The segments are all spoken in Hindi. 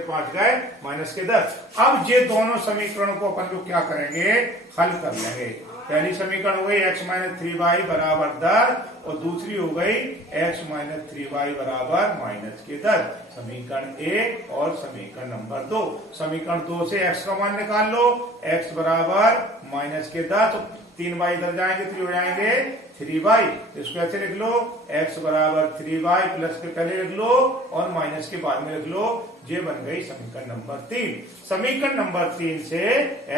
5 गए माइनस के 10। अब ये दोनों समीकरणों को अपन लोग क्या करेंगे, हल कर लेंगे। पहली समीकरण हो गई x माइनस 3y बराबर 10 और दूसरी हो गई x माइनस 3y बराबर माइनस के 10। समीकरण 1 और समीकरण नंबर 2। समीकरण 2 से x का मान निकाल लो, x बराबर माइनस के 10, 3y इधर जाएंगे 3 हो जाएंगे 3y। इसको ऐसे लिख लो, x बराबर 3y प्लस के पहले लिख लो और माइनस के बाद में लिख लो। ये बन गई समीकरण नंबर 3। समीकरण नंबर 3 से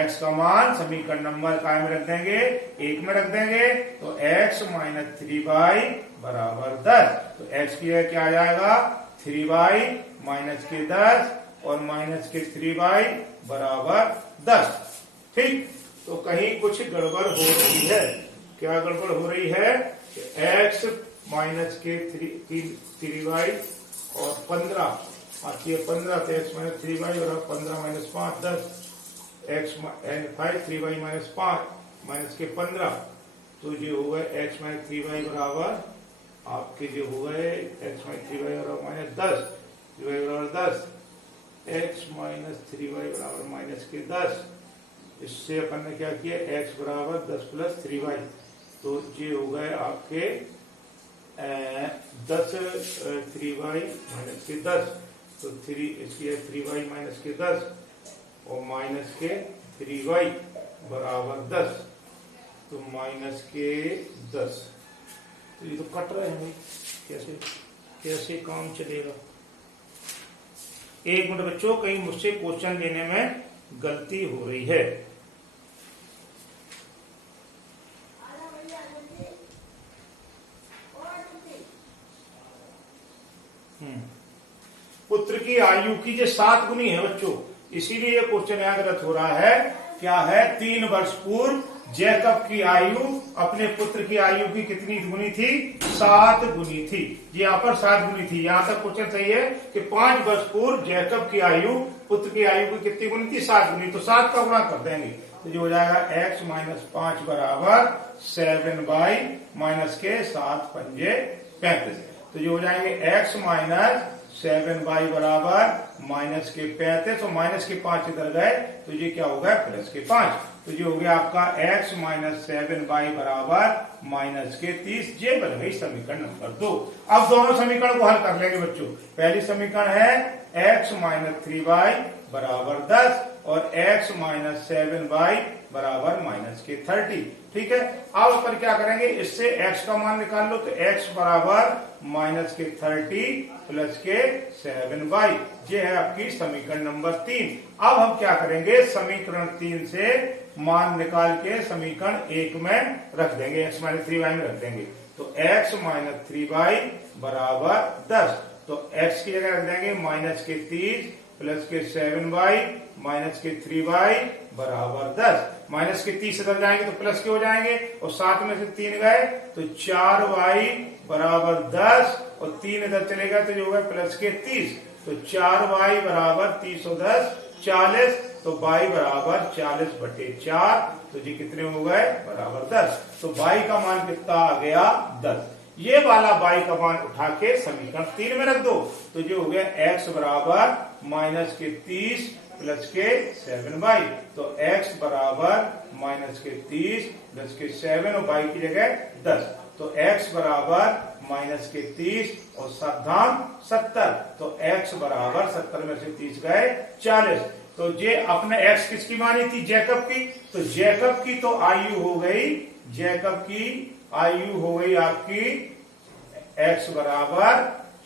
x का मान समीकरण नंबर काय में रख देंगे, 1 में रख देंगे। तो x माइनस 3y बराबर 10। तो x की क्या आ जाएगा, 3y माइनस के 10 और माइनस के 3y बराबर 10। ठीक, तो कहीं कुछ गड़बड़ हो रही है। क्या गड़बड़ हो रही है, x माइनस के 3y और 15 आती है 15, तो x माइनस 3y बराबर 15 minus 5 10, x 5 3y minus 5 minus के 15। तो ये हो गए x माइनस 3y बराबर आपके जो हो गए x माइनस 3y बराबर माइनस 10, 3y बराबर 10, x माइनस 3y बराबर माइनस के 10। इससे अपन ने क्या किया, x बराबर 10 प्लस 3y। तो ये हो गए आपके 10 3y माइनस के 10। तो 3 इसकी 3y माइनस के 10 और माइनस के 3y बराबर 10। तो माइनस के 10। तो ये तो कट रहे हैं भाई, कैसे कैसे काम चलेगा। एक मिनट बच्चों, कहीं मुझसे क्वेश्चन लेने में गलती हो रही है। पुत्र की आयु की जो 7 गुनी है बच्चों, इसीलिए ये क्वेश्चन यहाँ गलत हो रहा है। क्या है, 3 वर्ष पूर्व जैकब की आयु अपने पुत्र की आयु की कितनी गुनी थी, 7 गुनी थी। यहाँ पर 7 गुनी थी। यहाँ तक क्वेश्चन सही है कि 5 वर्ष पूर्व जैकब की आयु पुत्र की आयु की कितनी गुनी थी, 7 गुनी। तो 7 का गुणा कर देंगे तो जो हो जाएगा x माइनस 5 बराबर 7y माइनस के 7 पंजे 35। तो जो हो जाएंगे x माइनस 7y बराबर माइनस के 35 और माइनस के 5 इधर गए तो ये क्या हो गया, प्लस के 5। तो ये हो गया आपका x माइनस 7y बराबर माइनस के 30। ये बन गई समीकरण नंबर 2। अब दोनों समीकरण को हल कर लेंगे बच्चों। पहली समीकरण है x माइनस 3y बराबर 10 और x माइनस 7y बराबर माइनस के 30। ठीक है, अब अपन क्या करेंगे, इससे x का मान निकाल लो। तो x बराबर माइनस के 30 प्लस के 7y। ये है आपकी समीकरण नंबर 3। अब हम क्या करेंगे, समीकरण 3 से मान निकाल के समीकरण 1 में रख देंगे, x माइनस 3y में रख देंगे। तो x माइनस 3y बराबर 10। तो x की जगह रख देंगे माइनस के 30 प्लस के 7y माइनस के 3y बराबर 10। माइनस के 30 इधर जाएंगे तो प्लस के हो जाएंगे और 7 में से 3 गए तो 4y बराबर 10 और 3 इधर चलेगा तो जो होगा प्लस के 30। तो 4y बराबर 30 और 10 40। तो y बराबर 40/4। तो जी कितने हो गए, बराबर 10। तो y का मान कितना आ गया, 10। ये वाला y का मान उठा के समीकरण 3 में रख दो। तो जो हो गया x बराबर माइनस के 30 प्लस के 7y। तो x बराबर माइनस के 30 प्लस के 7 और y की जगह 10। तो x बराबर माइनस के 30 और 70। तो x बराबर 70 में से 30 गए 40। तो ये अपने x किसकी मानी थी, जैकब की। तो जैकब की तो आयु हो गई, जैकब की आयु हो गई आपकी x बराबर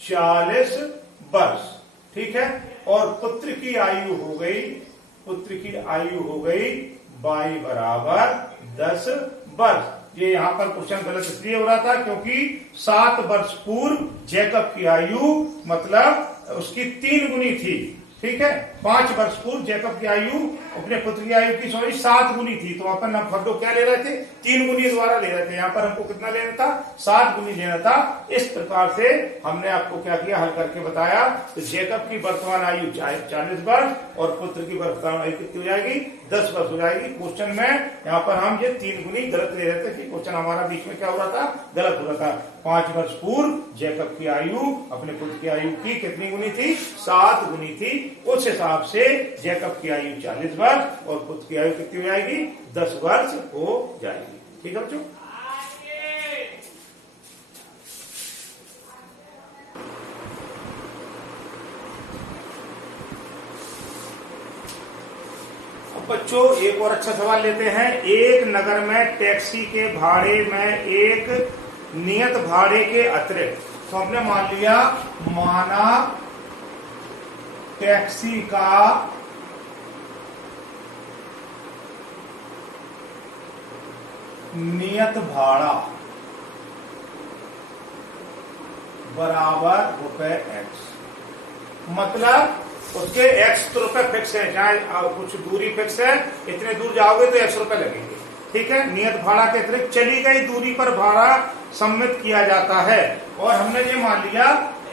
40 वर्ष। ठीक है, और पुत्र की आयु हो गई, पुत्र की आयु हो गई y बराबर 10 वर्ष। ये यहाँ पर क्वेश्चन गलत इसलिए हो रहा था क्योंकि 7 वर्ष पूर्व जैकब की आयु मतलब उसकी 3 गुनी थी। ठीक है, 5 वर्ष पूर्व जैकब की आयु अपने पुत्र की आयु की 7 गुनी थी। तो अपन हम फर्दो क्या ले रहे थे, 3 गुनी द्वारा ले रहे थे। यहाँ पर हमको कितना लेना था, 7 गुनी लेना था। इस प्रकार से हमने आपको क्या किया, हल करके बताया। तो जैकब की वर्तमान आयु 40 वर्ष और पुत्र की वर्तमान आयु कितनी हो जाएगी, 10 वर्ष हो जाएगी। क्वेश्चन में यहाँ पर हम ये 3 गुनी गलत ले रहे थे कि क्वेश्चन हमारा बीच में क्या हो रहा था, गलत हो रहा था। 5 वर्ष पूर्व जैकब की आयु अपने पुत्र की आयु की कितनी गुनी थी? 7 गुनी थी। उस हिसाब से जैकब की आयु 40 वर्ष और पुत्र की आयु कितनी हो जाएगी? 10 वर्ष हो जाएगी। ठीक है बच्चों। बच्चों एक और अच्छा सवाल लेते हैं। एक नगर में टैक्सी के भाड़े में एक नियत भाड़े के अतिरिक्त, तो हमने मान लिया, माना टैक्सी का नियत भाड़ा बराबर रुपए एक्स, मतलब उसके एक्स तो रुपए फिक्स है, चाहे कुछ दूरी फिक्स है, इतने दूर जाओगे तो 100 रुपए लगेंगे। ठीक है। नियत भाड़ा के अतिरिक्त चली गई दूरी पर भाड़ा सम्मित किया जाता है। और हमने ये मान लिया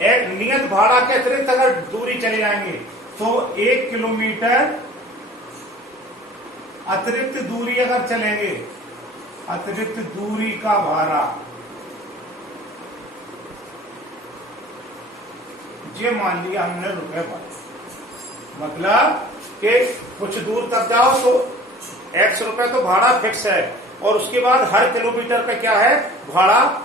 एक नियत भाड़ा के अतिरिक्त अगर दूरी चले जाएंगे तो 1 किलोमीटर अतिरिक्त दूरी अगर चलेंगे, अतिरिक्त दूरी का भाड़ा, ये मान लिया हमने रुपए भाड़ा, मतलब कि कुछ दूर तक जाओ तो 100 रुपए तो भाड़ा फिक्स है और उसके बाद हर किलोमीटर पे क्या है? भाड़ा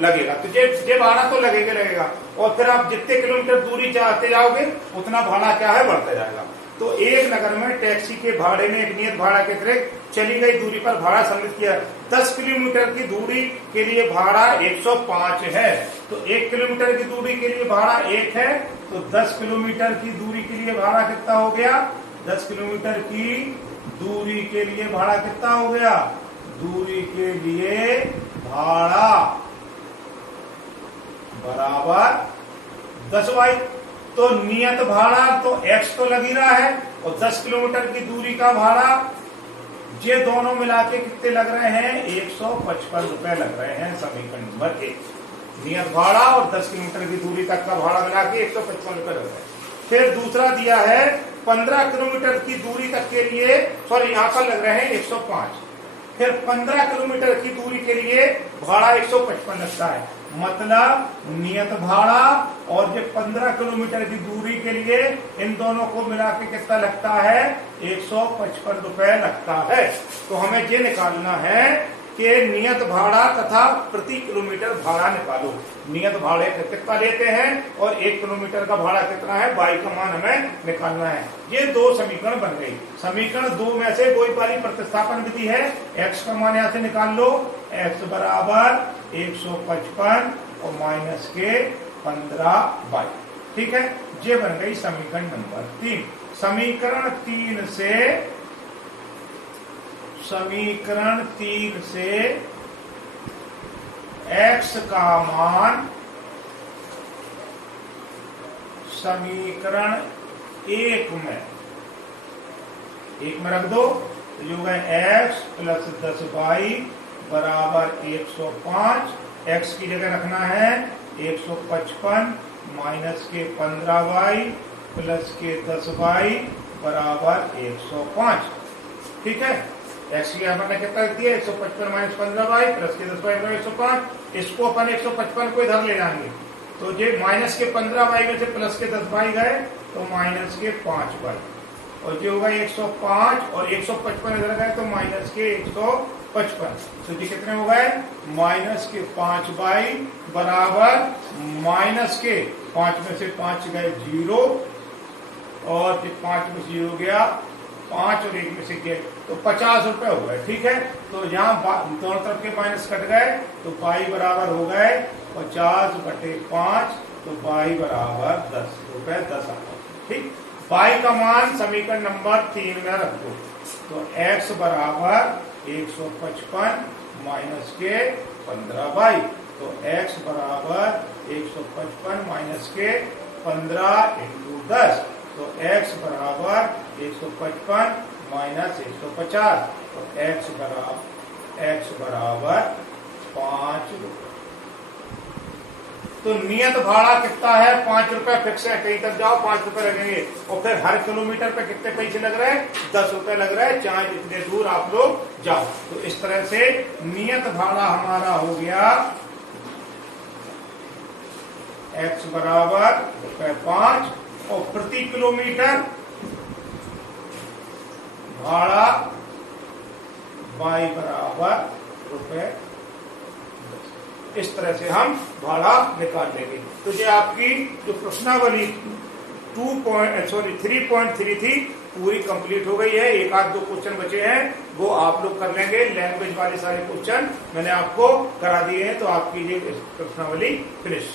लगेगा। तो ये भाड़ा तो लगेगा और फिर आप जितने किलोमीटर दूरी चाहते जाओगे उतना भाड़ा क्या है? बढ़ता जाएगा। तो एक नगर में टैक्सी के भाड़े में एक नियत भाड़ा के अतिरिक्त चली गई दूरी पर भाड़ा सम्मिलित किया। 10 किलोमीटर की दूरी के लिए भाड़ा 105 है। तो 1 किलोमीटर की दूरी के लिए भाड़ा 1 है, तो 10 किलोमीटर की दूरी के लिए भाड़ा कितना हो गया? 10 किलोमीटर की दूरी के लिए भाड़ा कितना हो गया? दूरी के लिए भाड़ा बराबर 10y। तो नियत भाड़ा तो x तो लग ही रहा है और 10 किलोमीटर की दूरी का भाड़ा, ये दोनों मिला के कितने लग रहे हैं? 155 रुपए लग रहे हैं। समीकरण नंबर 1, नियत भाड़ा और 10 किलोमीटर की दूरी तक का भाड़ा मिला के 155 रुपए लग रहे हैं। फिर दूसरा दिया है 15 किलोमीटर की दूरी तक के लिए, सॉरी यहाँ पर लग रहे हैं 105, फिर 15 किलोमीटर की दूरी के लिए भाड़ा 155 लगता है। मतलब नियत भाड़ा और ये 15 किलोमीटर की दूरी के लिए इन दोनों को मिला के कितना लगता है? 155 रुपए लगता है। तो हमें ये निकालना है कि नियत भाड़ा तथा प्रति किलोमीटर भाड़ा निकालो। नियत भाड़े का कितना लेते हैं और 1 किलोमीटर का भाड़ा कितना है, y का मान हमें निकालना है। ये दो समीकरण बन गई। समीकरण 2 में से कोई वाली प्रतिस्थापन विधि है, x का मान यहां से निकाल लो, x बराबर 155 और माइनस के 15y। ठीक है। ये बन गई समीकरण नंबर 3। समीकरण 3 से x का मान समीकरण 1 में रख दो, तो जो है x प्लस 10y बराबर 105। x की जगह रखना है 155 माइनस के 15y प्लस के 10y बराबर 105। ठीक है। एक्स की हमने कितना दिया? 155 माइनस 15y प्लस के 10y बराबर 105। इसको अपन 155 को इधर ले जाएंगे तो ये माइनस के 15y में से प्लस के 10y गए तो माइनस के 5y, और ये होगा 105 और 155 इधर गए तो माइनस के 155। तो ये कितने हो गए? माइनस के 5y बराबर माइनस के 5 में से 5 गए 0 और 5 में से 0 गया 5 और 1 में से गए तो 50 रुपए हो गए। ठीक है। तो यहाँ दोनों तरफ के माइनस कट गए तो y बराबर हो गए 50/5, तो y बराबर 10 रुपए 10 आता। ठीक। y का मान समीकरण नंबर 3 में रखो, तो x बराबर 155 माइनस के 15y, तो x बराबर 155 माइनस के 15 × 10, तो x बराबर 155 माइनस 150, तो x बराबर 5 रुपए। तो नियत भाड़ा कितना है? 5 रुपए फिक्स है, कहीं तक जाओ 5 रुपए लगेंगे और फिर हर किलोमीटर पे कितने पैसे लग रहे हैं? 10 रुपए लग रहे हैं, चाहे जितने दूर आप लोग जाओ। तो इस तरह से नियत भाड़ा हमारा हो गया x बराबर ₹5 और प्रति किलोमीटर भाड़ा y बराबर ₹10। इस तरह से हम भाड़ा निकाल लेंगे। तो ये आपकी जो प्रश्नावली 3.3 थी पूरी कंप्लीट हो गई है। एक आध दो क्वेश्चन बचे हैं वो आप लोग कर लेंगे। लैंग्वेज वाले सारे क्वेश्चन मैंने आपको करा दिए हैं, तो आपकी ये प्रश्नावली फिनिश।